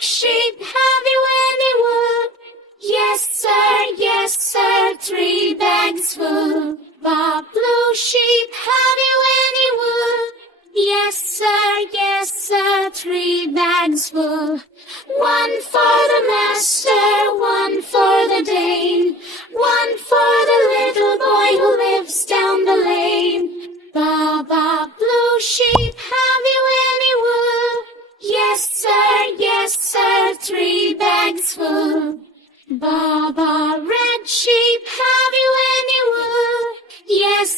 sheep, have you any wool? Yes sir, 3 bags full. Bob, blue sheep, have you any wool? Yes sir, 3 bags full. 1 for the master, 1 for the Dane, 1 for the little boy who lives down the lane. Bob, blue sheep, have you any wool? Yes sir, 3 bags full. Bob, red sheep, have you any wool? Yes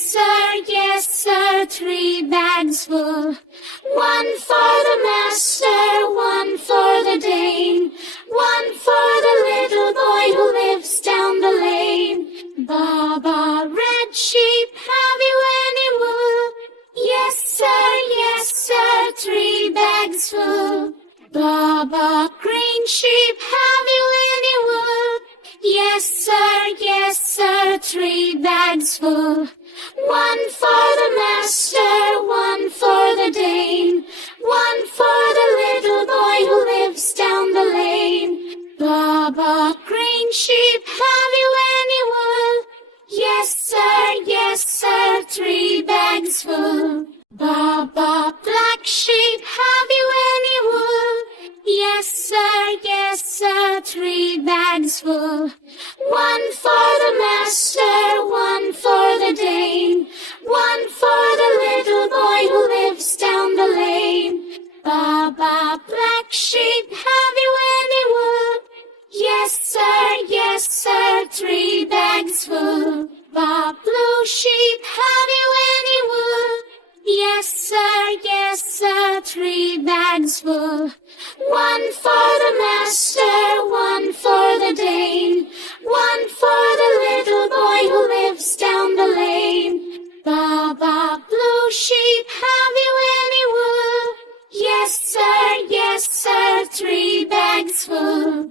sir, 3 bags full. 1 for the master, 1 for the Dane, 1 for the little boy who lives down the lane. Bob, red sheep, have you any wool? Yes sir, 3 bags full. Bob, green sheep, have you any wool? Yes sir, 3 bags full. 1 for the master, 1 for the Dane, 1 for the little boy who lives down the lane. Bob, green sheep, have you any wool? Yes sir, 3 bags full. Bob, black sheep, have you any wool? Yes sir, 3 bags full. 1 for the master, 1 for the Dane, 1 for the little boy who lives down the lane. Bob, black sheep, have you any wool? Yes sir, 3 bags full. Bob, blue sheep, have you any wool? Yes sir, 3 bags full. 1 for the master, 1 for the Dane, 1 for the little boy who lives down the lane. Bob, blue sheep, have you any wool? Yes sir, 3 bags full.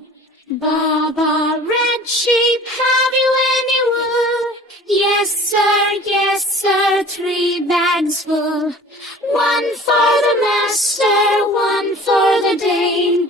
Bob, red sheep, have you any wool? Yes sir, 3 bags full. 1 for the master, 1 for the Dane,